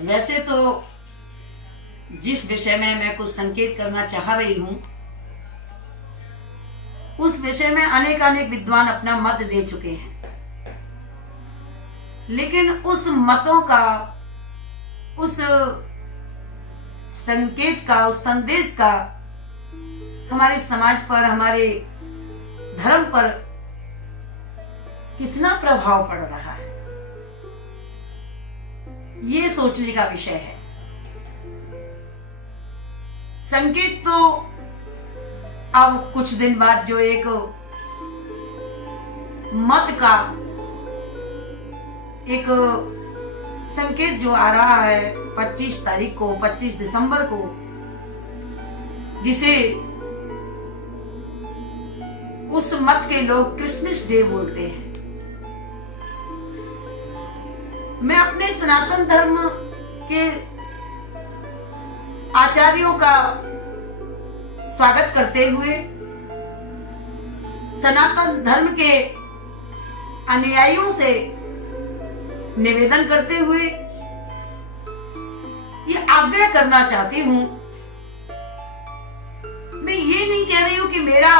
वैसे तो जिस विषय में मैं कुछ संकेत करना चाह रही हूं, उस विषय में अनेक अनेक विद्वान अपना मत दे चुके हैं, लेकिन उस मतों का, उस संकेत का, उस संदेश का हमारे समाज पर, हमारे धर्म पर कितना प्रभाव पड़ रहा है, ये सोचने का विषय है। संकेत तो अब कुछ दिन बाद जो एक मत का एक संकेत जो आ रहा है 25 तारीख को, 25 दिसंबर को, जिसे उस मत के लोग क्रिसमस डे बोलते हैं। मैं अपने सनातन धर्म के आचार्यों का स्वागत करते हुए, सनातन धर्म के अनुयायियों से निवेदन करते हुए ये आग्रह करना चाहती हूं, मैं ये नहीं कह रही हूं कि मेरा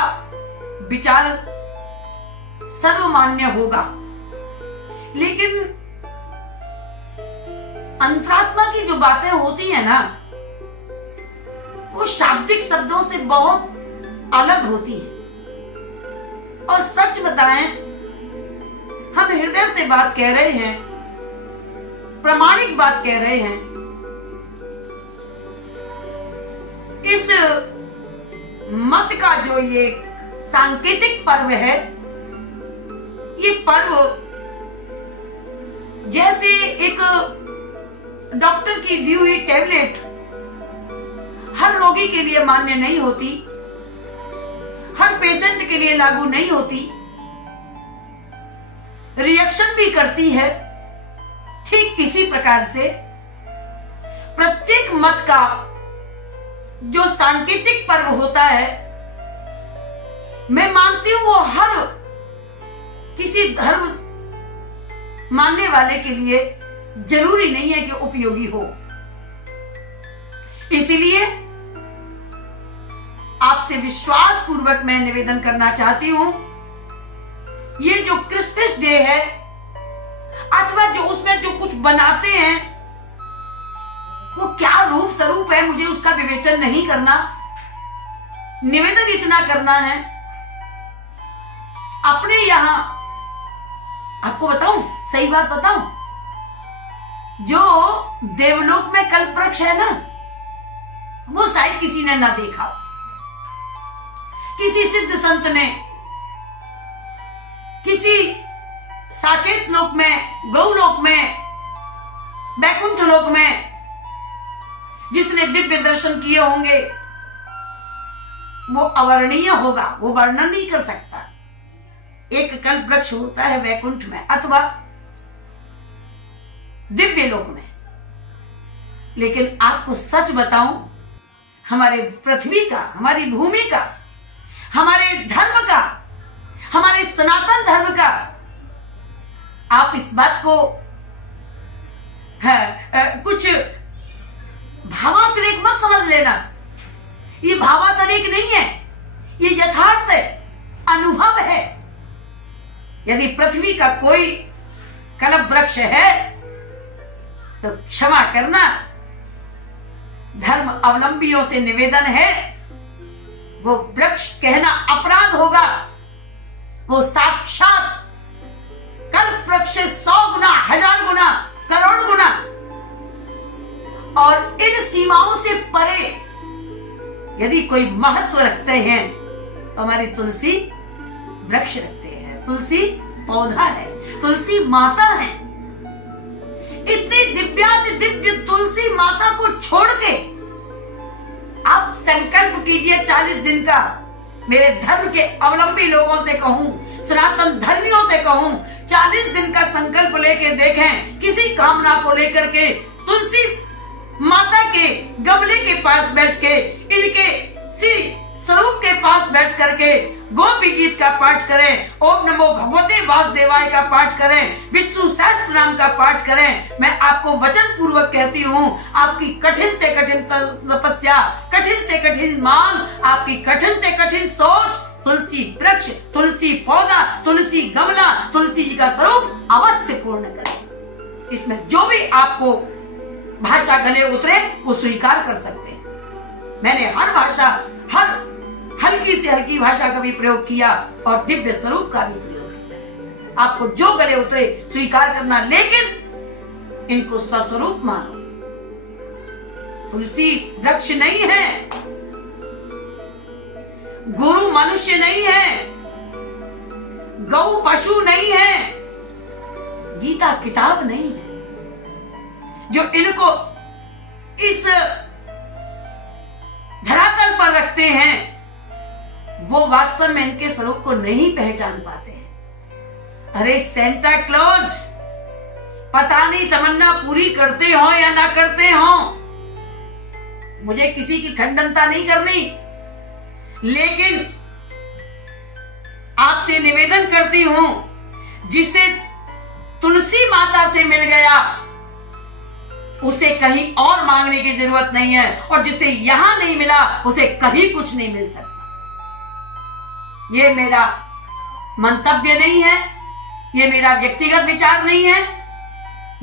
विचार सर्वमान्य होगा, लेकिन अंतरात्मा की जो बातें होती है ना, वो शाब्दिक शब्दों से बहुत अलग होती है। और सच बताएं, हम हृदय से बात कह रहे हैं, प्रामाणिक बात कह रहे हैं। इस मत का जो ये सांकेतिक पर्व है, ये पर्व जैसे एक डॉक्टर की दी हुई टैबलेट हर रोगी के लिए मान्य नहीं होती, हर पेशेंट के लिए लागू नहीं होती, रिएक्शन भी करती है, ठीक इसी प्रकार से प्रत्येक मत का जो सांकेतिक पर्व होता है, मैं मानती हूं वो हर किसी धर्म मानने वाले के लिए जरूरी नहीं है कि उपयोगी हो। इसीलिए आपसे विश्वास पूर्वक मैं निवेदन करना चाहती हूं, ये जो क्रिसमस डे है अथवा जो उसमें जो कुछ बनाते हैं वो क्या रूप स्वरूप है, मुझे उसका विवेचन नहीं करना। निवेदन इतना करना है, अपने यहां आपको बताऊं, सही बात बताऊं, जो देवलोक में कल्प वृक्ष है ना, वो शायद किसी ने ना देखा हो। किसी सिद्ध संत ने किसी साकेत लोक में, गौलोक में, बैकुंठ लोक में जिसने दिव्य दर्शन किए होंगे, वो अवर्णीय होगा, वो वर्णन नहीं कर सकता। एक कल्प वृक्ष होता है वैकुंठ में अथवा दिव्य लोक में। लेकिन आपको सच बताऊं, हमारे पृथ्वी का, हमारी भूमि का, हमारे धर्म का, हमारे सनातन धर्म का, आप इस बात को कुछ भावातिरेक मत समझ लेना। ये भावातिरेक नहीं है, ये यथार्थ है, अनुभव है। यदि पृथ्वी का कोई कल्प वृक्ष है तो क्षमा करना, धर्म अवलंबियों से निवेदन है, वो वृक्ष कहना अपराध होगा। वो साक्षात कल्प वृक्ष से 100 गुना, 1000 गुना, करोड़ गुना और इन सीमाओं से परे यदि कोई महत्व रखते हैं तो हमारी तुलसी वृक्ष रखते हैं। तुलसी पौधा है, तुलसी माता है। इतनी दिव्याति दिव्य तुलसी माता को छोड़ के आप संकल्प कीजिए 40 दिन का। मेरे धर्म के अवलंबी लोगों से कहूं, सनातन धर्मियों से कहूं, 40 दिन का संकल्प लेके देखें, किसी कामना को लेकर के तुलसी माता के गमले के पास बैठ के इनके स्वरूप के पास बैठ करके गोपी गीत का पाठ करें, ओम नमो भगवते वासुदेवाय का पाठ करें, विष्णु सहस्त्र नाम का पाठ करें। मैं आपको वचन पूर्वक कहती हूँ, आपकी कठिन से कठिन तपस्या, कठिन से कठिन मांग, आपकी कठिन से कठिन सोच तुलसी वृक्ष, तुलसी पौधा, तुलसी गमला, तुलसी जी का स्वरूप अवश्य पूर्ण करें। इसमें जो भी आपको भाषा गले उतरे वो स्वीकार कर सकते हैं। मैंने हर भाषा, हर हल्की से हल्की भाषा का भी प्रयोग किया और दिव्य स्वरूप का भी प्रयोग किया। आपको जो गले उतरे स्वीकार करना, लेकिन इनको स्वस्वरूप मानो। तुलसी वृक्ष नहीं है, गुरु मनुष्य नहीं है, गौ पशु नहीं है, गीता किताब नहीं है। जो इनको इस धरातल पर रखते हैं वो वास्तव में इनके स्वरूप को नहीं पहचान पाते हैं। अरे सेंटा क्लॉज, पता नहीं तमन्ना पूरी करते हो या ना करते हो, मुझे किसी की खंडनता नहीं करनी, लेकिन आपसे निवेदन करती हूं, जिसे तुलसी माता से मिल गया उसे कहीं और मांगने की जरूरत नहीं है, और जिसे यहां नहीं मिला उसे कहीं कुछ नहीं मिल सकता। ये मेरा मंतव्य नहीं है, ये मेरा व्यक्तिगत विचार नहीं है,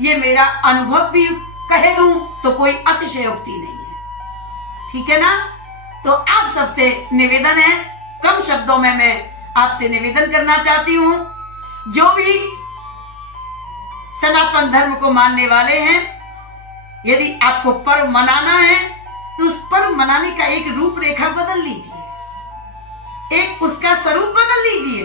ये मेरा अनुभव भी कह दूं तो कोई अतिशयोक्ति नहीं है। ठीक है ना? तो आप सबसे निवेदन है, कम शब्दों में मैं आपसे निवेदन करना चाहती हूं, जो भी सनातन धर्म को मानने वाले हैं, यदि आपको पर्व मनाना है तो उस पर्व मनाने का एक रूपरेखा बदल लीजिए, एक उसका स्वरूप बदल लीजिए।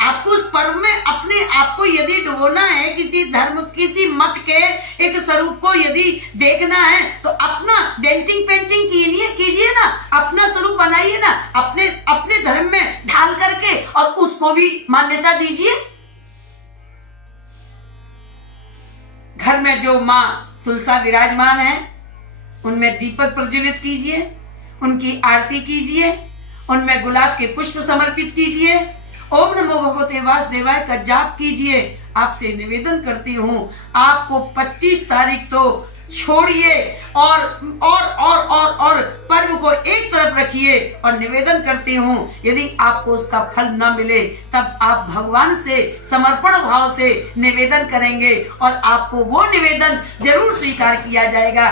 आपको उस पर्व में अपने आप को यदि डुबोना है, किसी धर्म, किसी मत के एक स्वरूप को यदि देखना है, तो अपना डेंटिंग पेंटिंग कीजिए ना, अपना स्वरूप बनाइए ना, अपने धर्म में ढाल करके, और उसको भी मान्यता दीजिए। घर में जो माँ तुलसा विराजमान है उनमें दीपक प्रज्वलित कीजिए, उनकी आरती कीजिए, उनमें गुलाब के पुष्प समर्पित कीजिए, ओम नमो भगवते वासुदेवाय का जाप कीजिए। आपसे निवेदन करती हूं, आपको 25 तारीख तो छोड़िए और पर्व को एक तरफ रखिए, और निवेदन करती हूं, यदि आपको उसका फल न मिले तब आप भगवान से समर्पण भाव से निवेदन करेंगे और आपको वो निवेदन जरूर स्वीकार किया जाएगा,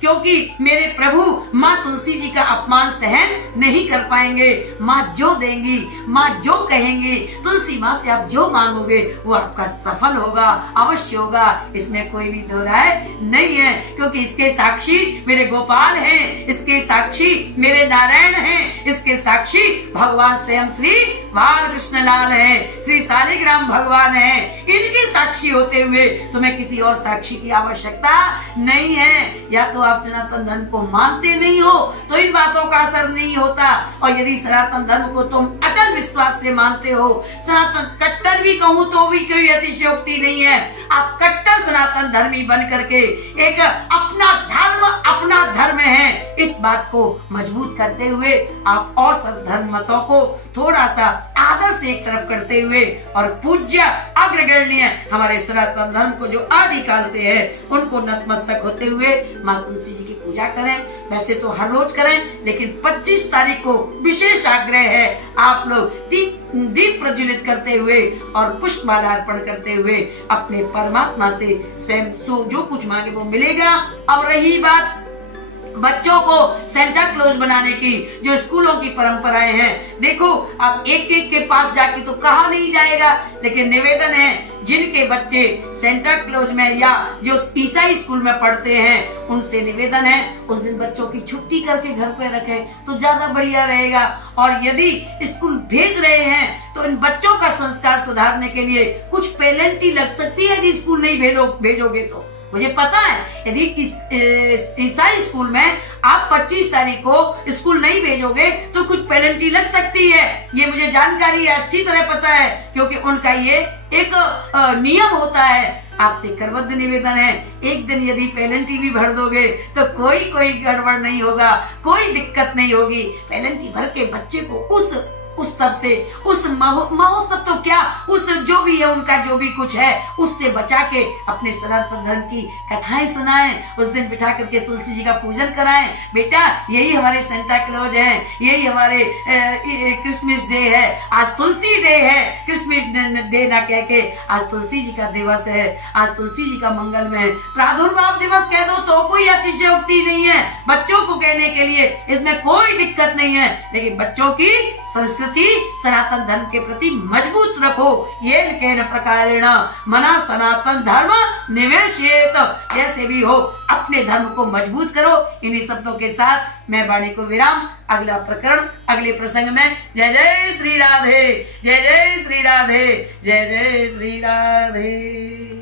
क्योंकि मेरे प्रभु माँ तुलसी जी का अपमान सहन नहीं कर पाएंगे। माँ जो देंगी, माँ जो कहेंगी, तुलसी माँ से आप जो मांगोगे वो आपका सफल होगा, अवश्य होगा, इसमें कोई भी दो राय नहीं है, क्योंकि इसके साक्षी मेरे गोपाल हैं, इसके साक्षी मेरे नारायण हैं, इसके साक्षी भगवान स्वयं श्री बालकृष्ण लाल हैं, श्री शालिग्राम भगवान हैं। इनके साक्षी होते हुए तुम्हें किसी और साक्षी की आवश्यकता नहीं है। या तो आप सनातन धर्म को मानते नहीं हो तो इन बातों का असर नहीं होता, और यदि सनातन धर्म को तुम अटल विश्वास से मानते हो, सनातन कट्टर भी कहूं तो भी कोई अतिशयोक्ति नहीं है, आप कट्टर सनातन धर्मी बन करके एक अपना धर्म है, इस बात को मजबूत करते हुए आप और सब धर्म मतों को थोड़ा सा आदर से एक तरफ करते हुए, और पूज्य अग्रगण्य हमारे सनातन धर्म को जो आदि काल से है उनको नतमस्तक होते हुए माँ तुलसी जी की पूजा करें। वैसे तो हर रोज करें, लेकिन 25 तारीख को विशेष आग्रह है, आप लोग दीप प्रज्वलित करते हुए और पुष्पमाला अर्पण करते हुए अपने परमात्मा से स्वयं जो कुछ मांगे वो मिलेगा। अब रही बात बच्चों को सेंटा क्लॉज बनाने की, जो स्कूलों की परंपराएं हैं, देखो अब एक के पास जाके तो कहा नहीं जाएगा, लेकिन निवेदन है जिनके बच्चे सेंटा क्लॉज में या जो ईसाई स्कूल में पढ़ते हैं उनसे निवेदन है उस दिन बच्चों की छुट्टी करके घर पे रखें तो ज्यादा बढ़िया रहेगा। और यदि स्कूल भेज रहे हैं तो इन बच्चों का संस्कार सुधारने के लिए कुछ पेनल्टी लग सकती है यदि स्कूल नहीं भेजोगे तो। मुझे पता है यदि ईसाई स्कूल में आप 25 तारीख को स्कूल नहीं भेजोगे तो कुछ पेनल्टी लग सकती है, ये मुझे जानकारी है, अच्छी तरह पता है, क्योंकि उनका ये एक नियम होता है। आपसे करबद्ध निवेदन है, एक दिन यदि पेनल्टी भी भर दोगे तो कोई गड़बड़ नहीं होगा, कोई दिक्कत नहीं होगी। पेनल्टी भर के बच्चे को उस उत्सव से, उस महोत्सव तो क्या, उस जो भी है उनका जो भी कुछ है उससे बचा के अपने सनातन धर्म की कथाएं सुनाएं। उस दिन बिठा करके तुलसी जी का पूजन कराएं। बेटा यही हमारे सेंटा क्लॉज हैं, यही हमारे क्रिसमस डे है, आज तुलसी डे है, क्रिसमस डे ना कह के आज तुलसी जी का दिवस है, आज तुलसी जी का मंगल में प्रादुर्भाव दिवस कह दो तो कोई अतिशयोक्ति नहीं है बच्चों को कहने के लिए, इसमें कोई दिक्कत नहीं है। लेकिन बच्चों की संस्कृति सनातन धर्म के प्रति मजबूत रखो। ये केन प्रकारेण मना सनातन धर्म निवेशयेत, जैसे भी हो अपने धर्म को मजबूत करो। इन्हीं शब्दों के साथ मैं वाणी को विराम, अगला प्रकरण अगले प्रसंग में। जय जय श्री राधे, जय जय श्री राधे, जय जय श्री राधे।